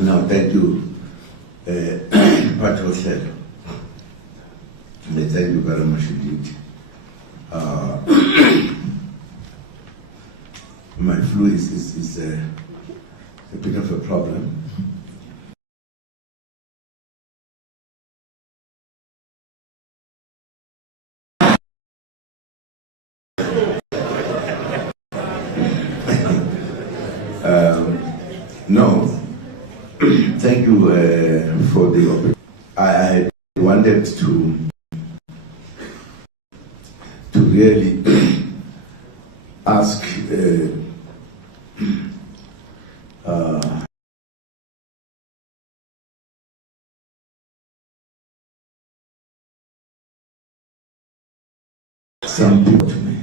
Now, thank you, Patrick Shell. Thank you very much indeed. My flu is a bit of a problem. No, thank you for the opportunity. I wanted to really ask some people to me,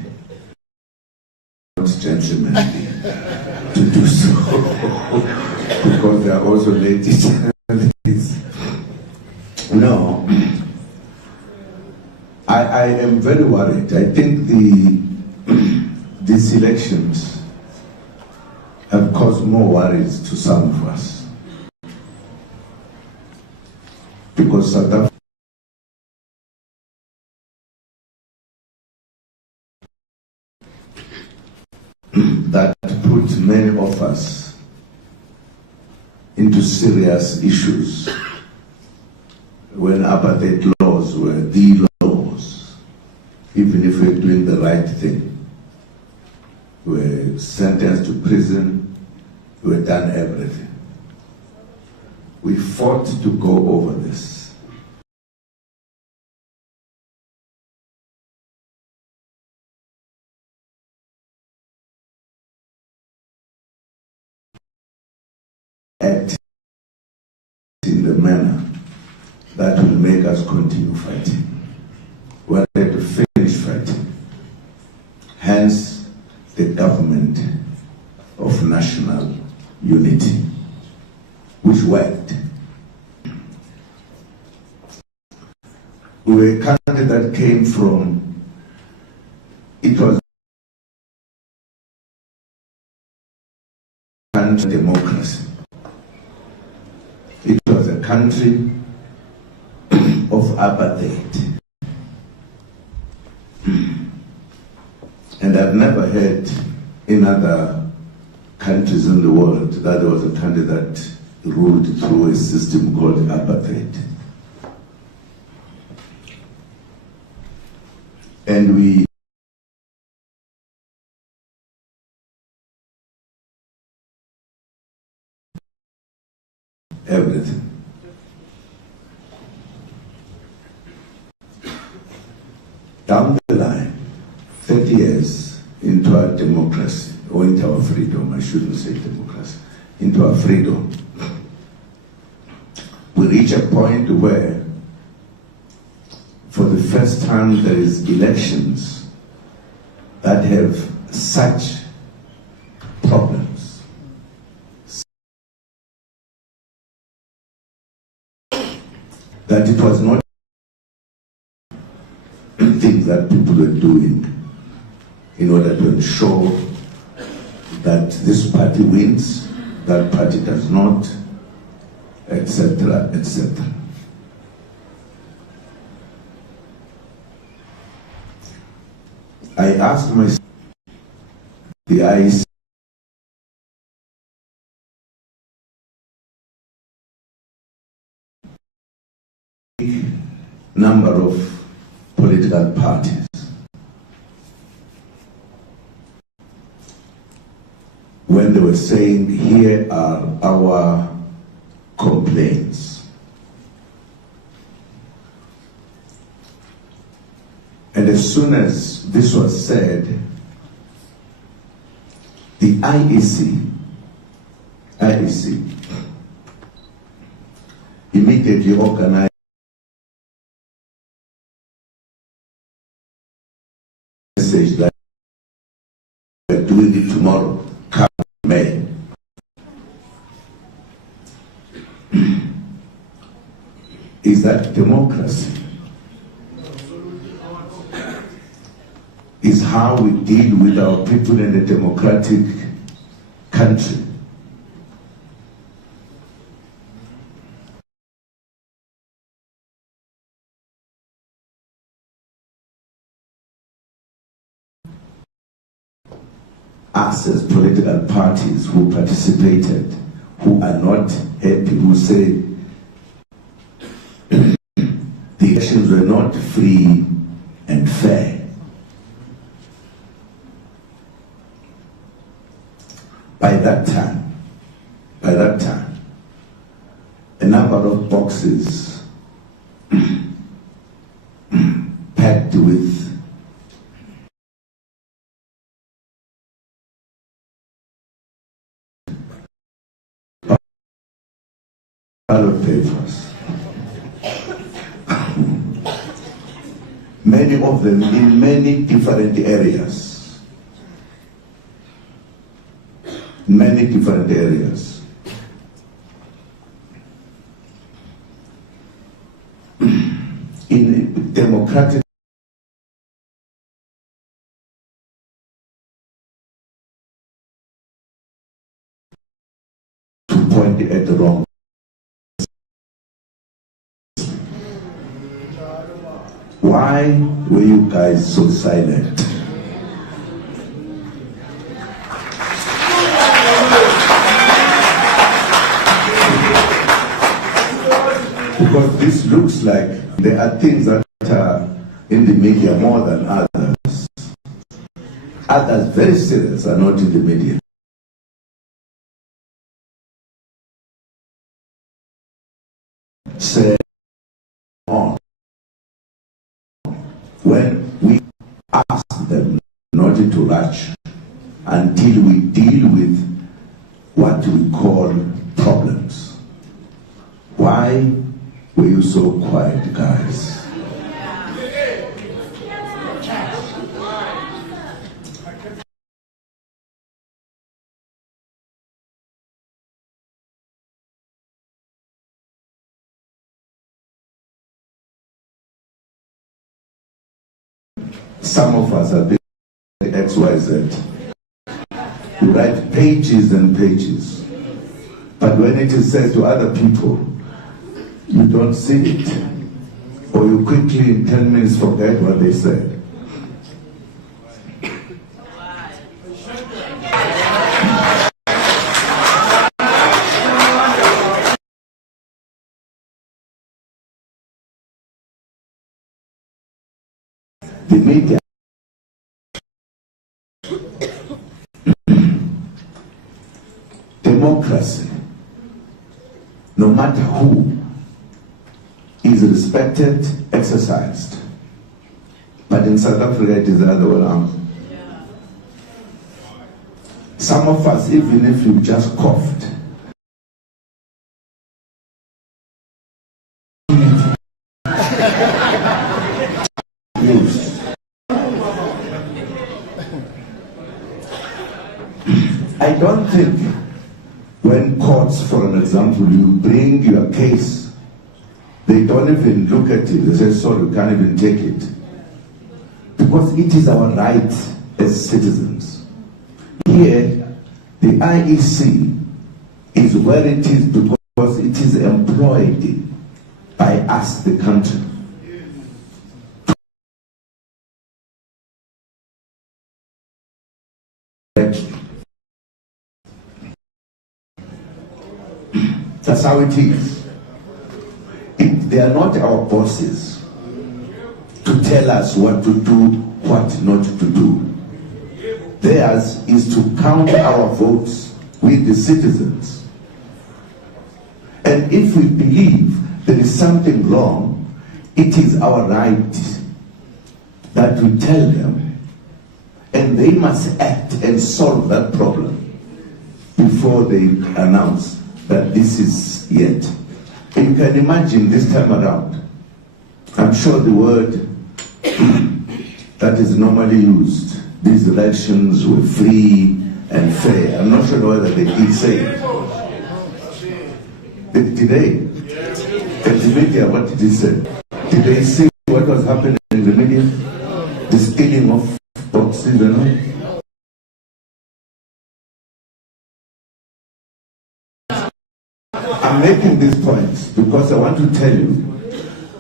gentlemen, to do so, because they are also ladies. No, I am very worried. I think these elections have caused more worries to some of us, because South Africa that put many of us into serious issues when apartheid laws were the laws. Even if we're doing the right thing, we were sentenced to prison, we were done everything. We fought to go over this. Act in the manner that will make us continue fighting. We're ready to finish fighting. Hence, the government of national unity, which worked. We were a country that came from, it was a democracy. It was a country of apartheid. And I've never heard in other countries in the world that there was a country that ruled through a system called apartheid. And we everything. Down the line, 30 years into our democracy, or into our freedom, I shouldn't say democracy, into our freedom, we reach a point where, for the first time, there is elections that have such problems. That it was not things that people were doing in order to ensure that this party wins, that party does not, etc., etc. I asked myself, the IC number of political parties when they were saying, here are our complaints. And as soon as this was said, the IEC immediately organized a message that we're doing it tomorrow, come May. Is that democracy? Is how we deal with our people in a democratic country. us as political parties who participated, who are not happy, who say the elections were not free and fair. By that time, a number of boxes packed with ballot papers, many of them in many different areas. Many different areas. In democratic to point at the wrong. Why were you guys so silent? Because this looks like there are things that are in the media more than others. Others very serious are not in the media. Say on. When we ask them not to rush until we deal with what we call problems. Why were you so quiet, guys? Some of us are doing XYZ. We write pages and pages. But when it is said to other people, you don't see it. Or you quickly in 10 minutes forget what they said. The media democracy, no matter who, is respected, exercised. But in South Africa it is the other way around. Some of us, even if you just coughed, I don't think when courts, for an example, you bring your case, they don't even look at it. They say, sorry, we can't even take it. Because it is our right as citizens. Here, the IEC is where it is because it is employed by us, the country. That's how it is. They are not our bosses to tell us what to do, what not to do. Theirs is to count our votes with the citizens. And if we believe there is something wrong, it is our right that we tell them, and they must act and solve that problem before they announce that this is yet. And you can imagine this time around, I'm sure the word that is normally used, these elections were free and fair. I'm not sure whether they did say it. Did they? In the media, what did he say? Did they see what was happening in the media? The stealing of boxes and all? I'm making these points because I want to tell you,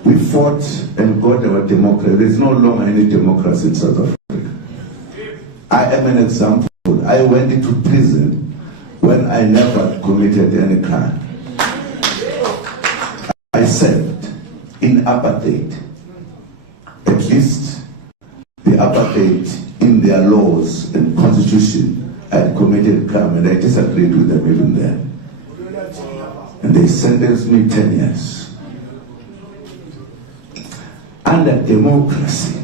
we fought and got our democracy. There's no longer any democracy in South Africa. I am an example. I went into prison when I never committed any crime. I served in apartheid. At least the apartheid in their laws and constitution had committed crime, and I disagreed with them even then. And they sentenced me 10 years. Under democracy,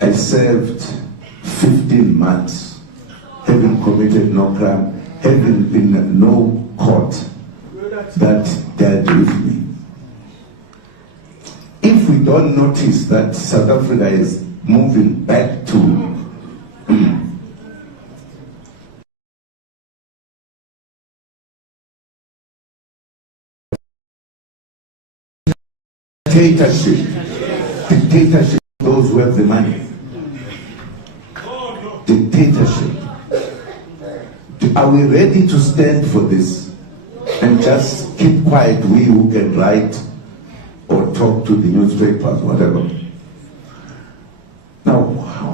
I served 15 months, having committed no crime, having been in no court that dealt with me. If we don't notice that South Africa is moving back to dictatorship, those who have the money. Dictatorship. Are we ready to stand for this and just keep quiet, we who can write or talk to the newspapers, whatever? Now,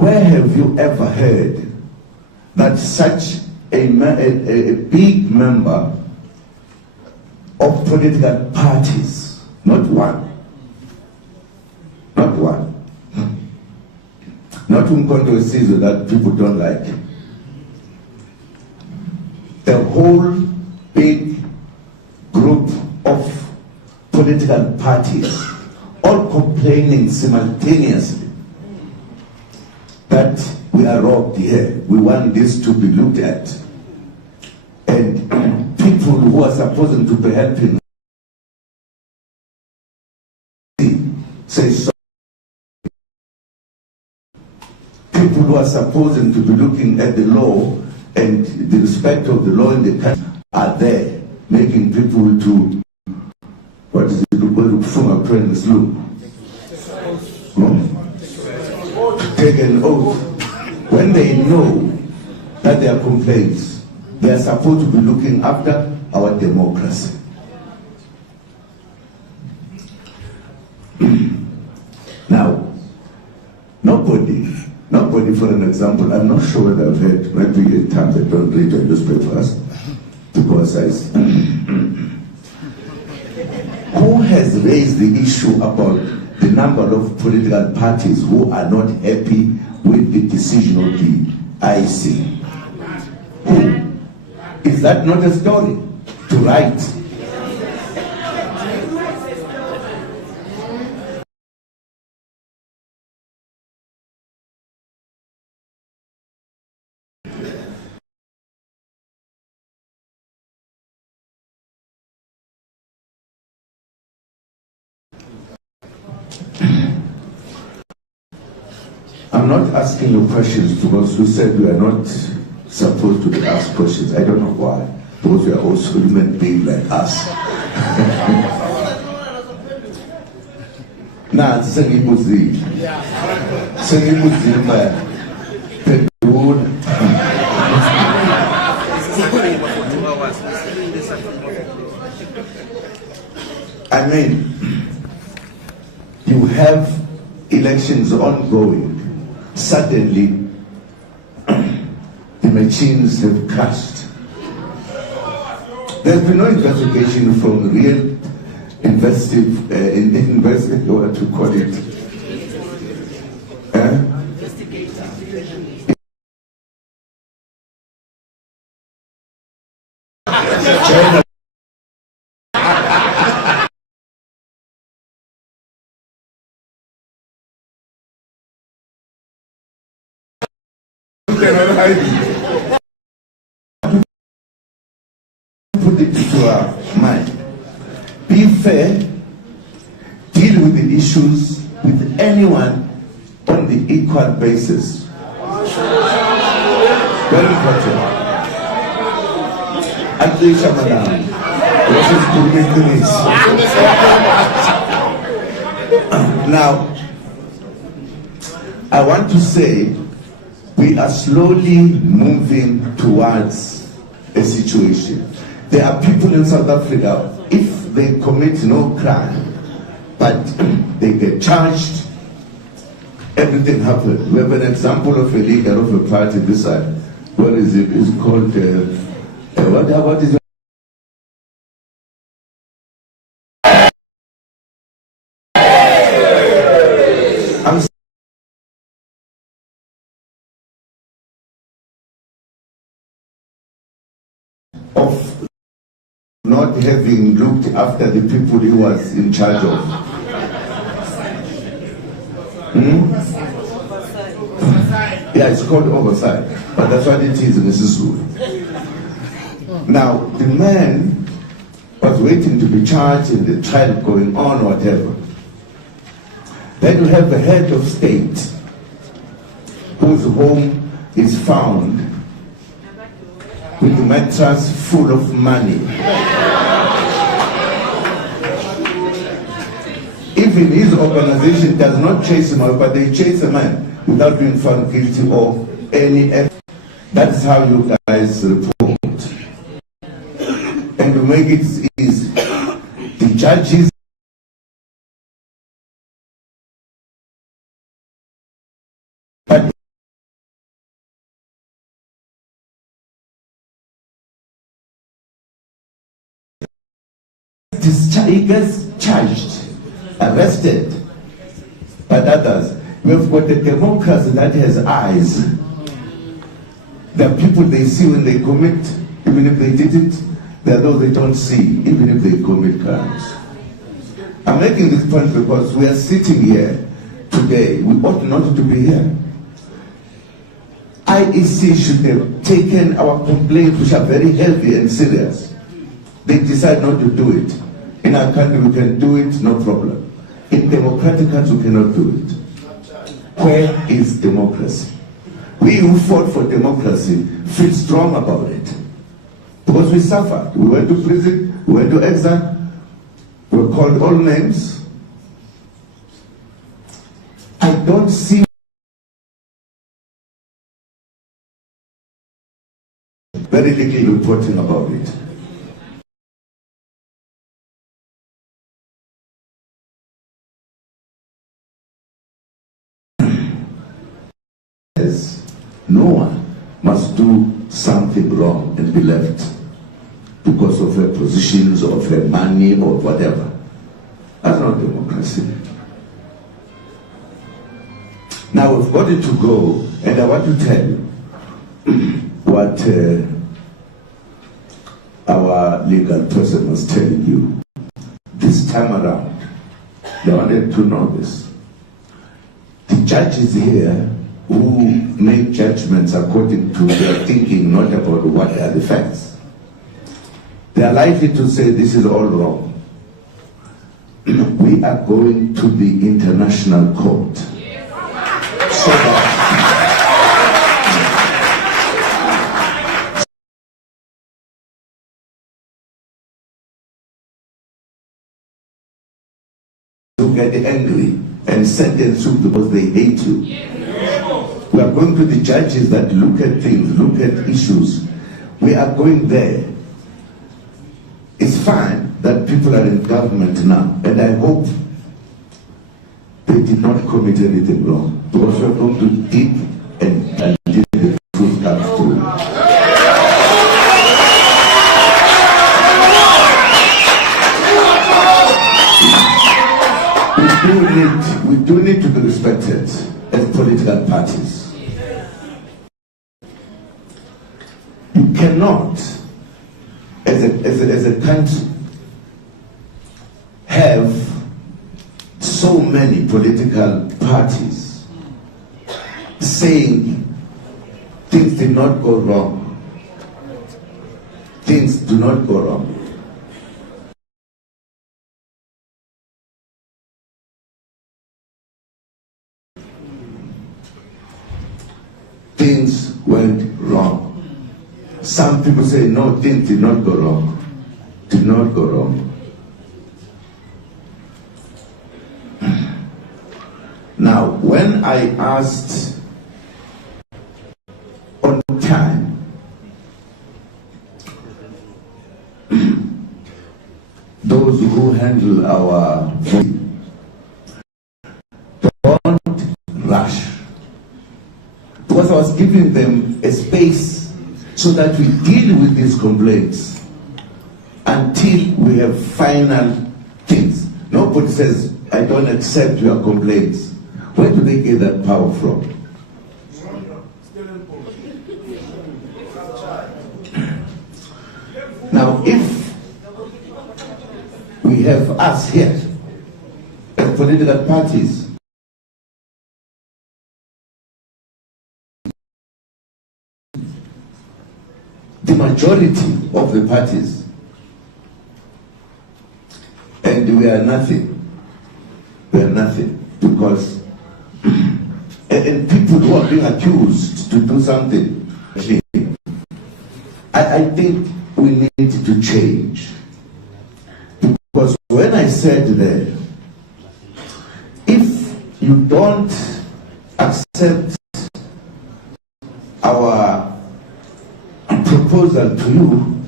where have you ever heard that such a big member of political parties, not one, not Umkhonto weSizwe that people don't like, the whole big group of political parties all complaining simultaneously that we are robbed here, we want this to be looked at, and people who are supposed to be helping say so. People who are supposed to be looking at the law and the respect of the law in the country are there, making people to, what is it, from a friend's look, take an oath. When they know that there are complaints, they are supposed to be looking after our democracy. Now, nobody, for an example, I'm not sure whether I've heard, maybe in times I don't read the newspapers, because who has raised the issue about the number of political parties who are not happy with the decision of the IC? Who? Is that not a story to write? I'm not asking you questions because you said we are not supposed to be asked questions. I don't know why. Because we are also human beings like us. Nah, sengibuzi. I mean, you have elections ongoing. Suddenly, the machines have crashed. There's been no investigation from real investigative, what to call it. Put it into our mind. Be fair, deal with the issues with anyone on the equal basis. Very important. Atleisha madam, this is now, I want to say we are slowly moving towards a situation. There are people in South Africa, if they commit no crime, but they get charged everything happened. We have an example of a leader of a party this side. What is it? It's called, what is it? Of not having looked after the people he was in charge of. Yeah, it's called oversight, but that's what it is in Sisulu. Now, the man was waiting to be charged and the trial going on, whatever. Then you have the head of state, whose home is found with the mattress full of money. Even his organization does not chase him out, but they chase a man without being found guilty of any effort. That's how you guys report. And to make it easy, the judges he gets charged, arrested, but others. We've got a democracy that has eyes. There are people they see when they commit, even if they did it. There are those they don't see, even if they commit crimes. I'm making this point because we are sitting here today. We ought not to be here. IEC should have taken our complaints, which are very heavy and serious. They decide not to do it. In our country, we can do it, no problem. In democratic countries, we cannot do it. Where is democracy? We who fought for democracy feel strong about it. Because we suffered. We went to prison, we went to exile, we were called all names. I don't see very little reporting about it. No one must do something wrong and be left because of her positions, of her money, or whatever. That's not democracy. Now we've got it to go, and I want to tell you what our legal person was telling you. This time around, they wanted to know this. The judges here who make judgments according to their thinking, not about what are the facts. They are likely to say this is all wrong. We are going to the international court so that to get angry and sentence you because they hate you. We are going to the judges that look at things, look at issues. We are going there. It's fine that people are in government now, and I hope they did not commit anything wrong, because we are going to dig and until the truth comes through. We do need to be respected as political parties. You cannot, as a country, have so many political parties saying things did not go wrong. Things do not go wrong. Things went wrong. Some people say, no, things did not go wrong. Did not go wrong. Now, when I asked on time, those who handle our vote, don't rush. giving them a space so that we deal with these complaints until we have final things. Nobody says, I don't accept your complaints. Where do they get that power from? Now, if we have us here, as political parties, the majority of the parties, and we are nothing. We are nothing because and people who are being accused to do something, I think we need to change. Because when I said that, if you don't accept our proposal to you,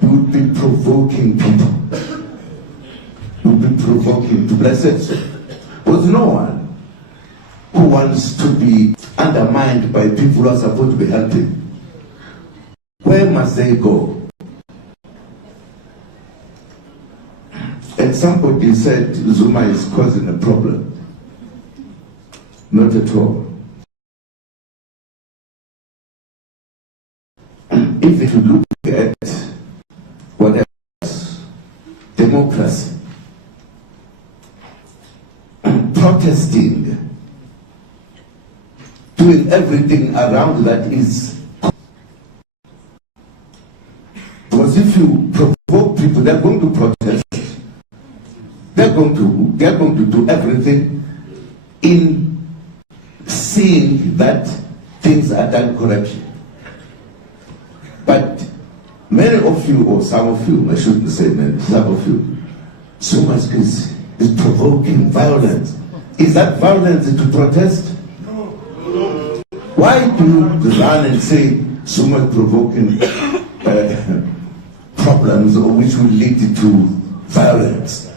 you would be provoking people. You would be provoking people. I said so. Because no one who wants to be undermined by people who are supposed to be helping, where must they go? And somebody said Zuma is causing a problem. Not at all. If you look at what else, democracy, protesting, doing everything around that is. Because if you provoke people, they're going to protest. They're going to do everything in seeing that things are done correctly. But many of you, or some of you, I shouldn't say many, some of you, so much is provoking violence. Is that violence to protest? No. Why do you run and say so much provoking problems or which will lead to violence?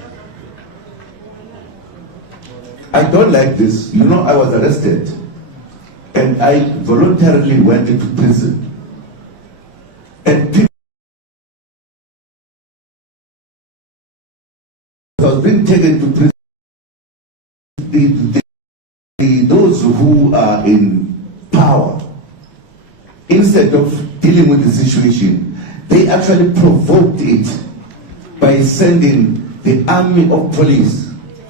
I don't like this. You know, I was arrested and I voluntarily went into prison. And people, I was being taken to prison. Those who are in power, instead of dealing with the situation, they actually provoked it by sending the army of police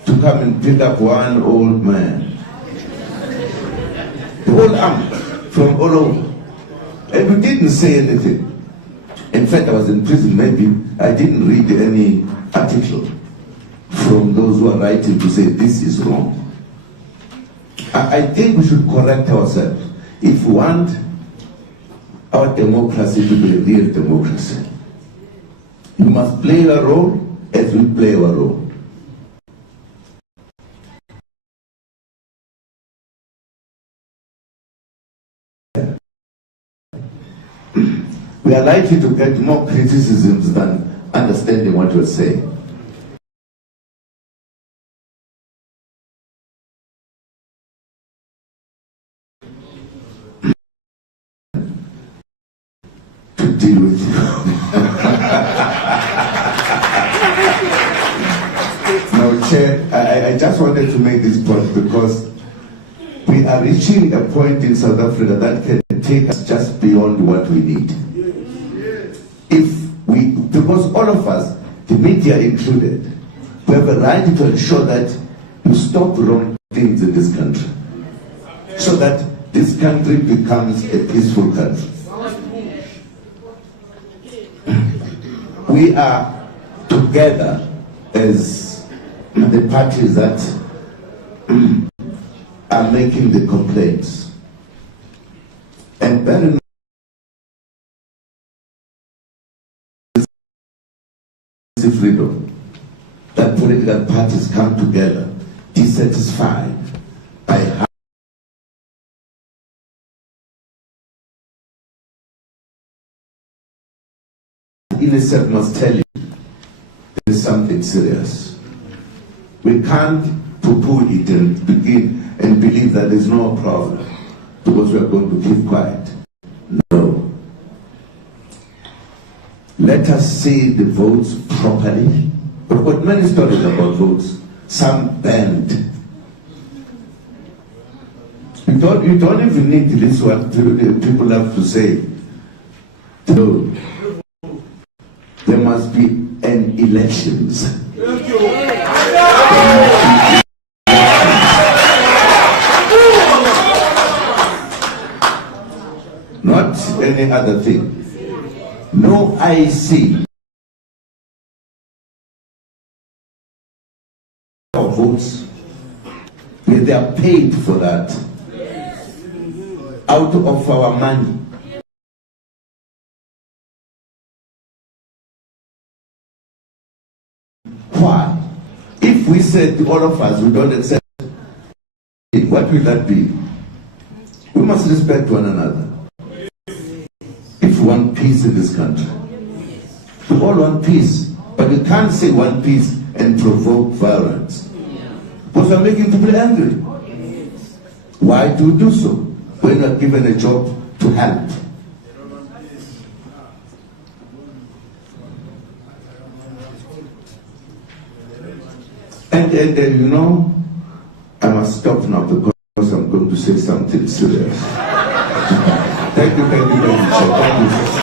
to come and pick up one old man. The whole army from all over. And we didn't say anything. In fact, I was in prison, maybe I didn't read any article from those who are writing to say this is wrong. I think we should correct ourselves. If we want our democracy to be a real democracy, you must play a role as we play our role. We are likely to get more criticisms than understanding what we're saying. To deal with you. Now, Chair, I just wanted to make this point because we are reaching a point in South Africa that can take us just beyond what we need. Because all of us, the media included, we have a right to ensure that you stop wrong things in this country so that this country becomes a peaceful country. We are together as the parties that are making the complaints. And bear in mind, freedom, that political parties come together dissatisfied by how innocent must tell you there is something serious. We can't poo-poo it and begin and believe that there's no problem. because we are going to keep quiet. No. Let us see the votes properly. We've got many stories about votes. Some banned. You don't even need this what people have to say. So, there must be an elections. Not any other thing. No IC. Votes. They are paid for that. Out of our money. Why? If we said all of us, we don't accept it, what will that be? We must respect one another. If we want peace in this country, we all want peace, but we can't say one peace and provoke violence. Because we're making people angry. Why do we do so? When we're given a job to help. And you know, I must stop now because I'm going to say something serious. Thank you, Chair. Thank you.